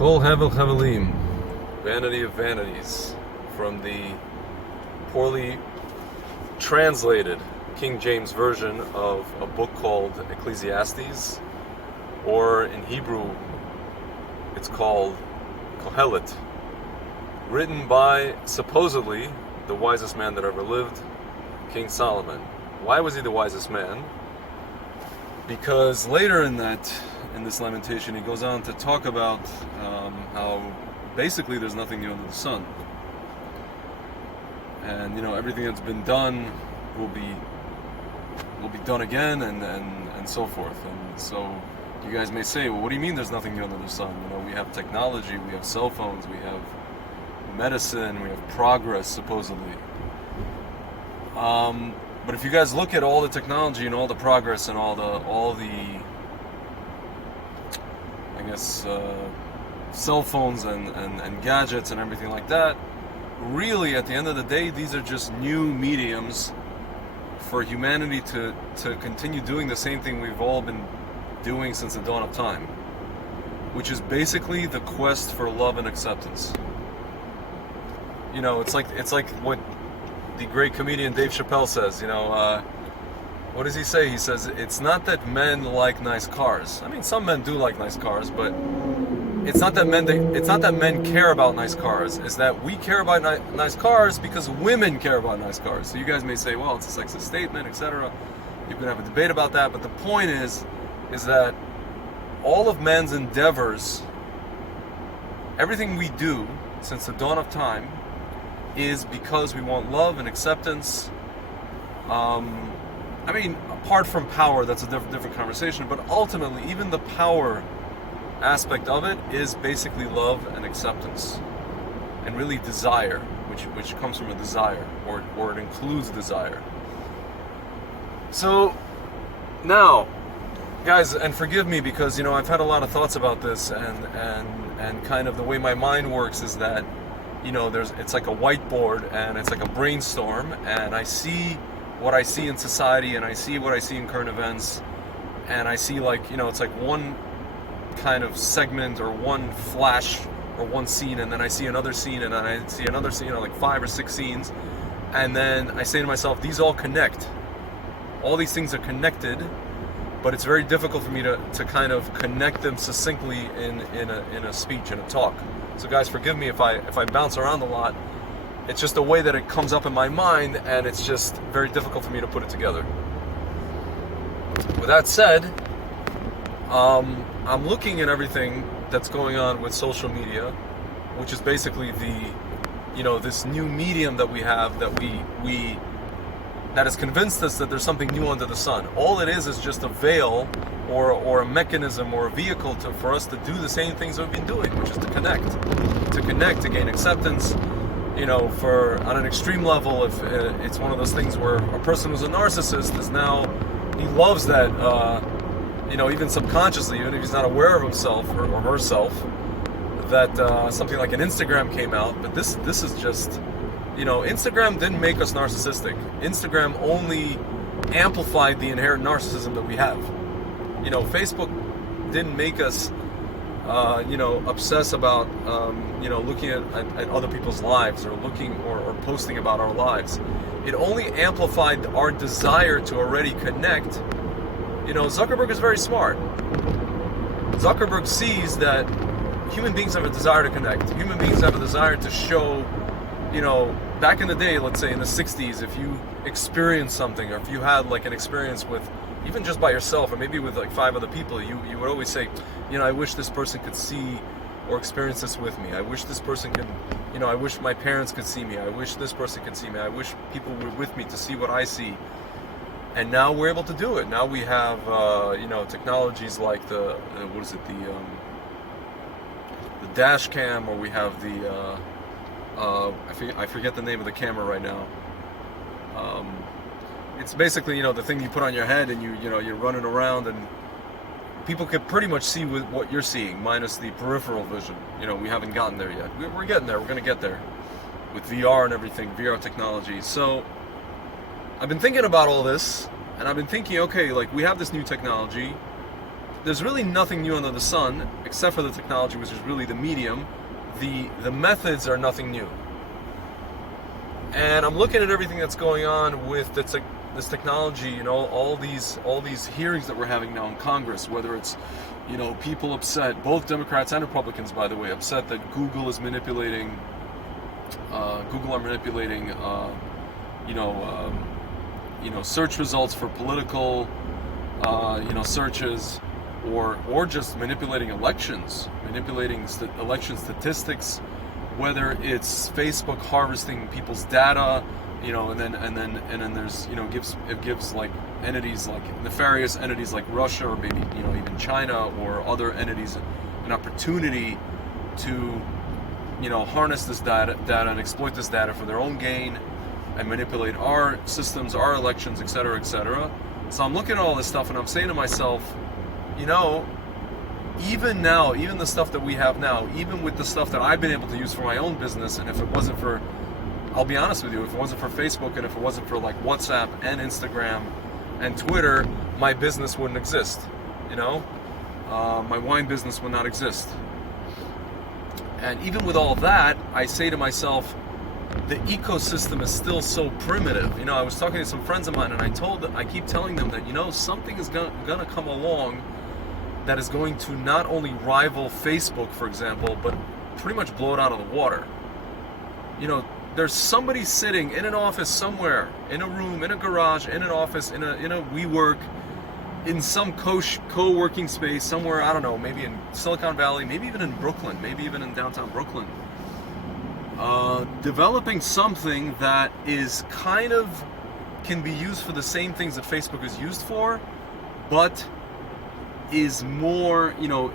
Kol Hevel Hevelim, Vanity of Vanities, from the poorly translated King James version of a book called Ecclesiastes, or in Hebrew it's called Kohelet, written by supposedly the wisest man that ever lived, King Solomon. Why was he the wisest man? Because later in this lamentation, he goes on to talk about how basically there's nothing new under the sun, and everything that's been done will be done again, and so forth. And so you guys may say, well, what do you mean there's nothing new under the sun? We have technology, we have cell phones, we have medicine, we have progress supposedly. But if you guys look at all the technology and all the progress and all the I guess cell phones and gadgets and everything like that, really at the end of the day, these are just new mediums for humanity to continue doing the same thing we've all been doing since the dawn of time, which is basically the quest for love and acceptance. It's like what the great comedian Dave Chappelle says. What does he say? He says, it's not that men like nice cars. I mean, some men do like nice cars, but it's not that men care about nice cars. It's that we care about nice cars because women care about nice cars. So you guys may say, well, it's a sexist statement, etc. You can have a debate about that, but the point is that all of man's endeavors, everything we do since the dawn of time, is because we want love and acceptance. Apart from power, that's a different conversation, but ultimately, even the power aspect of it is basically love and acceptance, and really desire, which comes from a desire, or it includes desire. So, now, guys, and forgive me because, I've had a lot of thoughts about this, and kind of the way my mind works is that, it's like a whiteboard, and it's like a brainstorm, and I see what I see in society, and I see what I see in current events, and I see it's like one kind of segment or one flash or one scene, and then I see another scene, and then I see another scene, like 5 or 6 scenes, and then I say to myself, these all connect. All these things are connected, but it's very difficult for me to kind of connect them succinctly in a speech, in a talk. So guys, forgive me if I bounce around a lot. It's just the way that it comes up in my mind, and it's just very difficult for me to put it together. With that said, I'm looking at everything that's going on with social media, which is basically this new medium that we have, that has convinced us that there's something new under the sun. All it is just a veil or a mechanism or a vehicle for us to do the same things that we've been doing, which is to connect, to gain acceptance. On an extreme level, if it's one of those things where a person who's a narcissist he loves that, even subconsciously, even if he's not aware of himself or herself, that something like an Instagram came out. But this is just, Instagram didn't make us narcissistic. Instagram only amplified the inherent narcissism that we have. Facebook didn't make us obsess about looking at other people's lives, or looking or posting about our lives. It only amplified our desire to already connect. Zuckerberg is very smart. Zuckerberg sees that human beings have a desire to connect. Human beings have a desire to show, back in the day, let's say in the 60s, if you experienced something, or if you had like an experience with, even just by yourself, or maybe with like 5 other people, you would always say, I wish this person could see or experience this with me. I wish this person could, I wish my parents could see me. I wish this person could see me. I wish people were with me to see what I see. And now we're able to do it. Now we have, technologies like the dash cam, or we have the, I forget the name of the camera right now. It's basically, the thing you put on your head, and you're running around, and people can pretty much see what you're seeing, minus the peripheral vision. We haven't gotten there yet. We're getting there. We're going to get there with VR and everything, VR technology. So I've been thinking about all this, and I've been thinking, okay, like we have this new technology. there's really nothing new under the sun except for the technology, which is really the medium. The methods are nothing new. And I'm looking at everything that's going on with this technology, you know, all these hearings that we're having now in Congress, whether it's, you know, people upset, both Democrats and Republicans, by the way, upset that Google are manipulating, search results for political, searches, or just manipulating elections, election statistics, whether it's Facebook harvesting people's data, you know, and then there's, you know, it gives like entities, like nefarious entities like Russia, or maybe, you know, even China or other entities, an opportunity to, you know, harness this data and exploit this data for their own gain and manipulate our systems, our elections, etc., etc. So I'm looking at all this stuff and I'm saying to myself, you know, even now, even the stuff that we have now, even with the stuff that I've been able to use for my own business, and if it wasn't for, I'll be honest with you, if it wasn't for Facebook and if it wasn't for like WhatsApp and Instagram and Twitter, my business wouldn't exist, you know? My wine business would not exist. And even with all that, I say to myself, the ecosystem is still so primitive. You know, I was talking to some friends of mine and I keep telling them that, you know, something is gonna come along that is going to not only rival Facebook, for example, but pretty much blow it out of the water. You know, there's somebody sitting in an office somewhere, in a room, in a garage, in an office, in a WeWork, in some co-working space somewhere, I don't know, maybe in Silicon Valley, maybe even in Brooklyn, maybe even in downtown Brooklyn, developing something that is kind of can be used for the same things that Facebook is used for, but is more, you know,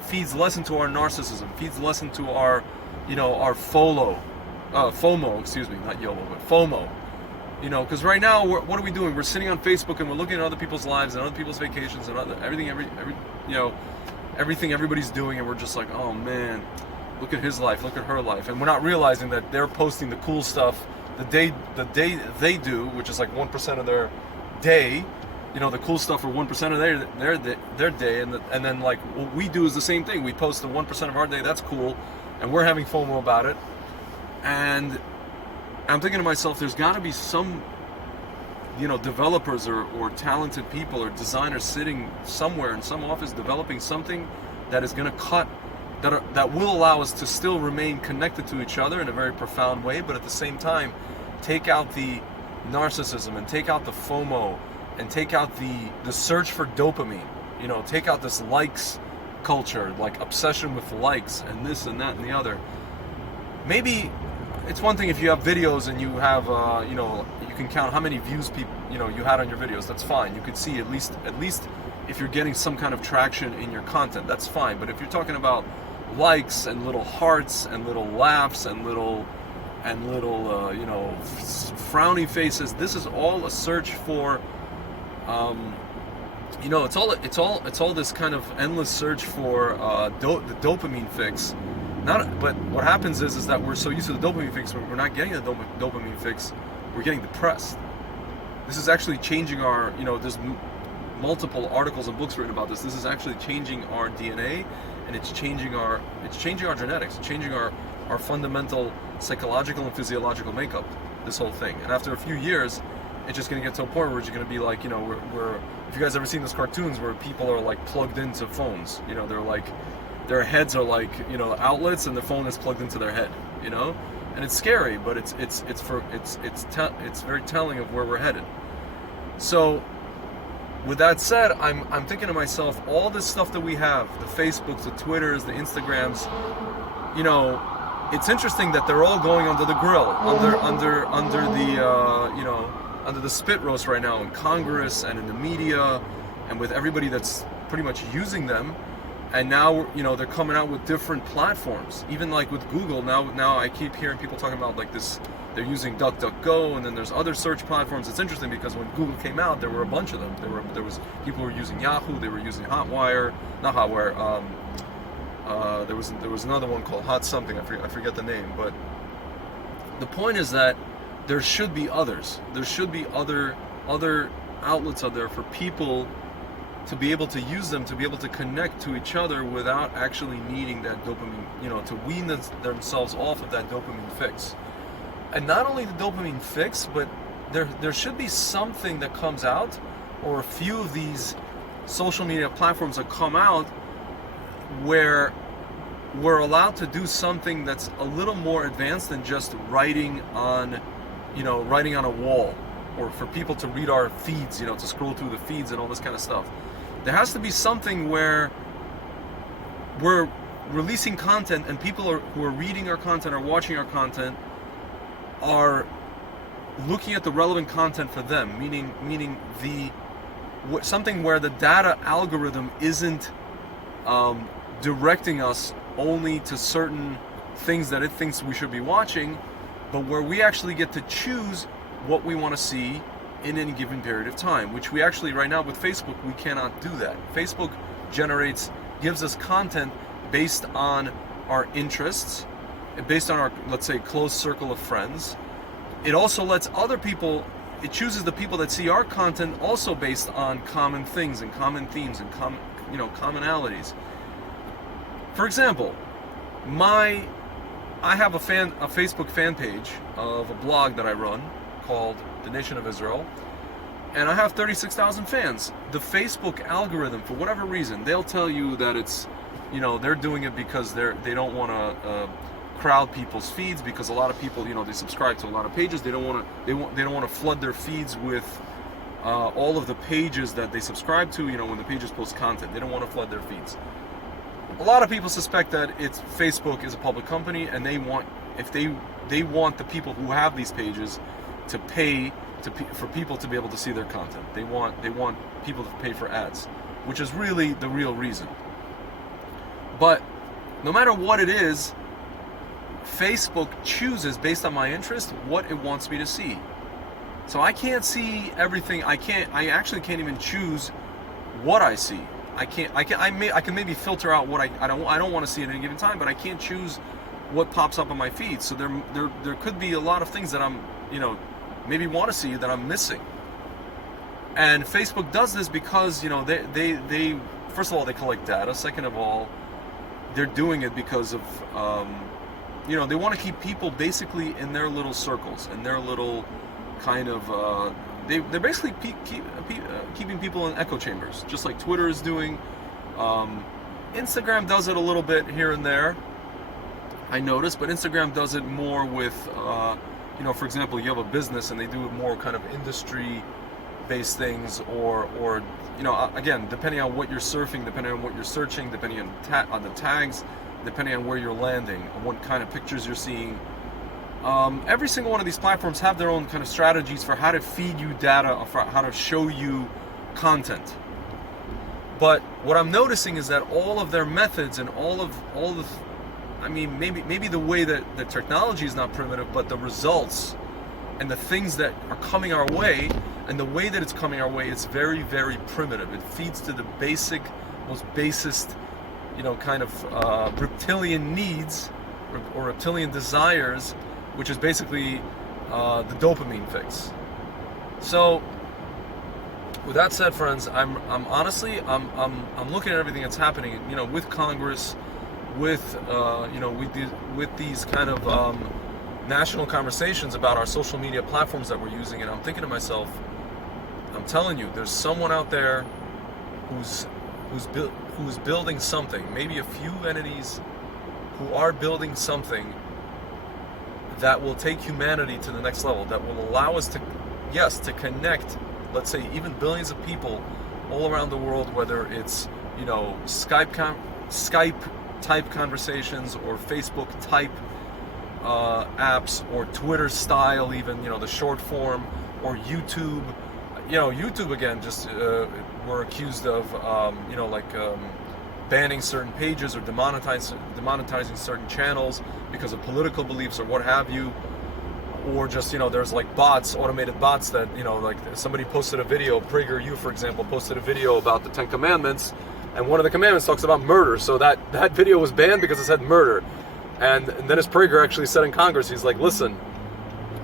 feeds less into our narcissism, feeds less into our, you know, our FOMO, excuse me, not YOLO, but FOMO. You know, because right now, what are we doing? We're sitting on Facebook and we're looking at other people's lives and other people's vacations and everything everybody's doing, and we're just like, oh man, look at his life, look at her life, and we're not realizing that they're posting the cool stuff the day they do, which is like 1% of their day. You know, the cool stuff for 1% of their day, and then like what we do is the same thing. We post the 1% of our day, that's cool, and we're having FOMO about it. And I'm thinking to myself, there's got to be some, you know, developers or talented people or designers sitting somewhere in some office developing something that is going to cut, that will allow us to still remain connected to each other in a very profound way, but at the same time, take out the narcissism and take out the FOMO and take out the search for dopamine. You know, take out this likes culture, like obsession with likes and this and that and the other. Maybe it's one thing if you have videos and you have, you know, you can count how many views you had on your videos. That's fine. You could see at least if you're getting some kind of traction in your content, that's fine. But if you're talking about likes and little hearts and little laughs and little frowny faces, this is all a search for, you know, it's all this kind of endless search for the dopamine fix. But what happens is that we're so used to the dopamine fix, we're not getting the dopamine fix, we're getting depressed. This is actually changing our, you know, there's multiple articles and books written about this. This is actually changing our DNA, and it's changing our genetics, it's changing our fundamental psychological and physiological makeup, this whole thing. And after a few years, it's just going to get to a point where it's going to be like, you know, we're if you guys ever seen those cartoons where people are like plugged into phones, you know, they're like, their heads are like, you know, outlets, and the phone is plugged into their head, you know, and it's scary, but it's very telling of where we're headed. So, with that said, I'm thinking to myself, all this stuff that we have, the Facebooks, the Twitters, the Instagrams, you know, it's interesting that they're all going under the grill, under the spit roast right now in Congress and in the media, and with everybody that's pretty much using them. And now, you know, they're coming out with different platforms. Even like with Google, now I keep hearing people talking about like this, they're using DuckDuckGo, and then there's other search platforms. It's interesting because when Google came out, there were a bunch of them. There was people who were using Yahoo, they were using Hotwire, not Hotwire, there was another one called Hot something, I forget the name, but the point is that there should be others. There should be other outlets out there for people to be able to use them, to be able to connect to each other without actually needing that dopamine, to wean themselves off of that dopamine fix. And not only the dopamine fix, but there should be something that comes out, or a few of these social media platforms that come out, where we're allowed to do something that's a little more advanced than just writing on a wall, or for people to read our feeds, to scroll through the feeds and all this kind of stuff. There has to be something where we're releasing content, and people who are reading our content or watching our content are looking at the relevant content for them, meaning something where the data algorithm isn't directing us only to certain things that it thinks we should be watching, but where we actually get to choose what we want to see in any given period of time, which we actually, right now with Facebook, we cannot do that. Facebook gives us content based on our interests, based on our, let's say, close circle of friends. It also lets other people, it chooses the people that see our content also based on common things and common themes and commonalities. For example, I have a Facebook fan page of a blog that I run called The Nation of Israel, and I have 36,000 fans. The Facebook algorithm, for whatever reason, they'll tell you that it's, they're doing it because they don't want to crowd people's feeds, because a lot of people, they subscribe to a lot of pages. They don't want to flood their feeds with all of the pages that they subscribe to. When the pages post content, they don't want to flood their feeds. A lot of people suspect that Facebook is a public company, and they want the people who have these pages to pay for people to be able to see their content. They want people to pay for ads, which is really the real reason. But no matter what it is, Facebook chooses based on my interest what it wants me to see. So I can't see everything. I actually can't even choose what I see. I can maybe filter out what I don't want to see at any given time, but I can't choose what pops up on my feed. So there could be a lot of things that I'm maybe want to see that I'm missing. And Facebook does this because they first of all, they collect data. Second of all, they're doing it because of they want to keep people basically in their little circles, in their little kind of they're basically keeping people in echo chambers, just like Twitter is doing. Instagram does it a little bit here and there, I noticed, but Instagram does it more with, for example, you have a business and they do it more kind of industry-based things, or again, depending on what you're surfing, depending on what you're searching, depending on the tags, depending on where you're landing, on what kind of pictures you're seeing. Every single one of these platforms have their own kind of strategies for how to feed you data, or for how to show you content. But what I'm noticing is that all of their methods and maybe the way that the technology is not primitive, but the results and the things that are coming our way and the way that it's coming our way, it's very, very primitive. It feeds to the most basest, kind of reptilian needs or reptilian desires, which is basically the dopamine fix. So, with that said, friends, I'm honestly looking at everything that's happening, with Congress, with these kind of national conversations about our social media platforms that we're using, and I'm thinking to myself, I'm telling you, there's someone out there who's building something, maybe a few entities who are building something that will take humanity to the next level, that will allow us to connect, let's say, even billions of people all around the world, whether it's, Skype type conversations, or Facebook type apps, or Twitter style, even, the short form, or YouTube. YouTube again, just were accused of, banning certain pages or demonetizing certain channels because of political beliefs or what have you, or just there's like bots, automated bots that like somebody posted a video. PragerU, for example, posted a video about the 10 Commandments, and one of the commandments talks about murder. So that video was banned because it said murder. And Dennis Prager actually said in Congress, he's like, listen,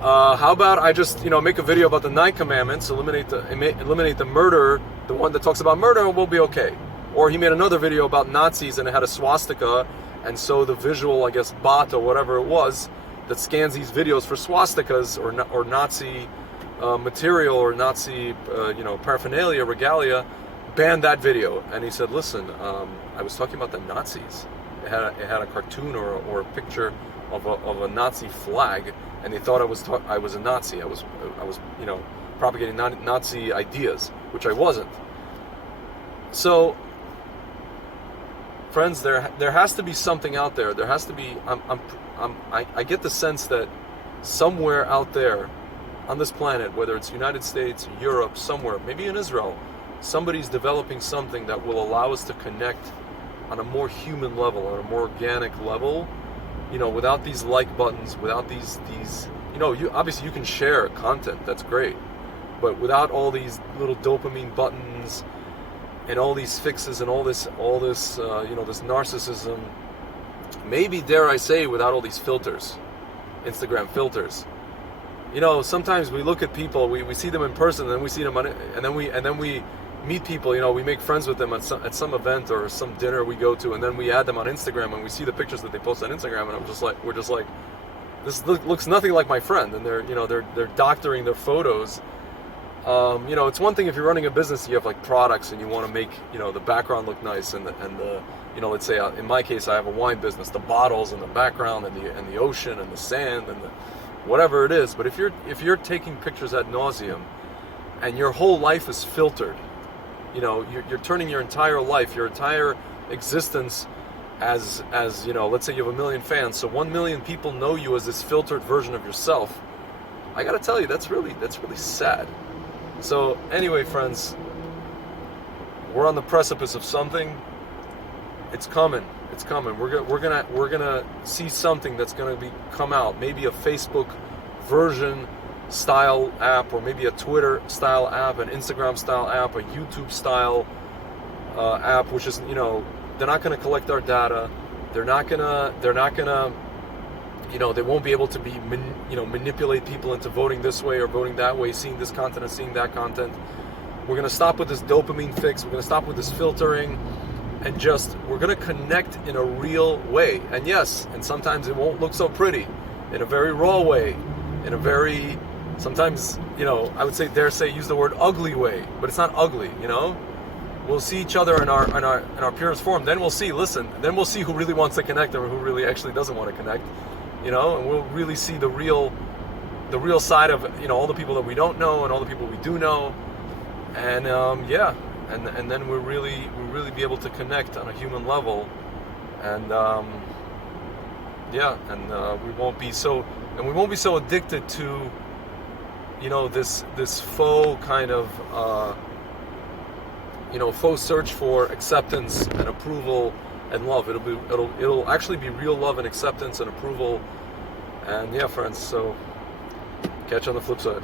How about I just, make a video about the 9 commandments, eliminate the murder, the one that talks about murder, and we'll be okay. Or he made another video about Nazis, and it had a swastika, and so the visual, I guess, bot or whatever it was that scans these videos for swastikas or Nazi material or Nazi, paraphernalia, regalia, banned that video. And he said, listen, I was talking about the Nazis. It had a cartoon or a picture of a Nazi flag, and they thought I was a Nazi. I was propagating Nazi ideas, which I wasn't. So, friends, there has to be something out there. There has to be. I get the sense that somewhere out there on this planet, whether it's United States, Europe, somewhere, maybe in Israel, somebody's developing something that will allow us to connect on a more human level, on a more organic level, without these like buttons, without these obviously you can share content, that's great, but without all these little dopamine buttons and all these fixes and all this this narcissism, maybe, dare I say, without all these filters, Instagram filters. Sometimes we look at people, we see them in person, and then we see them and then we meet people, we make friends with them at some event or some dinner we go to, and then we add them on Instagram, and we see the pictures that they post on Instagram, and we're just like, this looks nothing like my friend, and they're doctoring their photos. It's one thing if you're running a business, you have like products, and you want to make the background look nice, and the let's say in my case I have a wine business, the bottles and the background and the ocean and the sand and the whatever it is. But if you're taking pictures ad nauseum, and your whole life is filtered, you're turning your entire life, your entire existence as let's say you have 1 million fans, so 1 million people know you as this filtered version of yourself. I gotta tell you, that's really sad. So anyway, friends, we're on the precipice of something. It's coming. We're gonna see something that's gonna come out. Maybe a Facebook version style app, or maybe a Twitter style app, an Instagram style app, a YouTube style app, which is they're not gonna collect our data. They're not gonna they won't be able to manipulate people into voting this way or voting that way, seeing this content and seeing that content. We're gonna stop with this dopamine fix. We're gonna stop with this filtering. And we're going to connect in a real way. And yes, and sometimes it won't look so pretty, in a very raw way, in a very, sometimes, I would use the word ugly way, but it's not ugly, We'll see each other in our purest form. Then we'll see who really wants to connect and who really actually doesn't want to connect, and we'll really see the real side of, all the people that we don't know and all the people we do know. And, And then we'll really be able to connect on a human level, and we won't be so addicted to this faux kind of faux search for acceptance and approval and love. It'll actually be real love and acceptance and approval. And yeah, friends, so catch you on the flip side.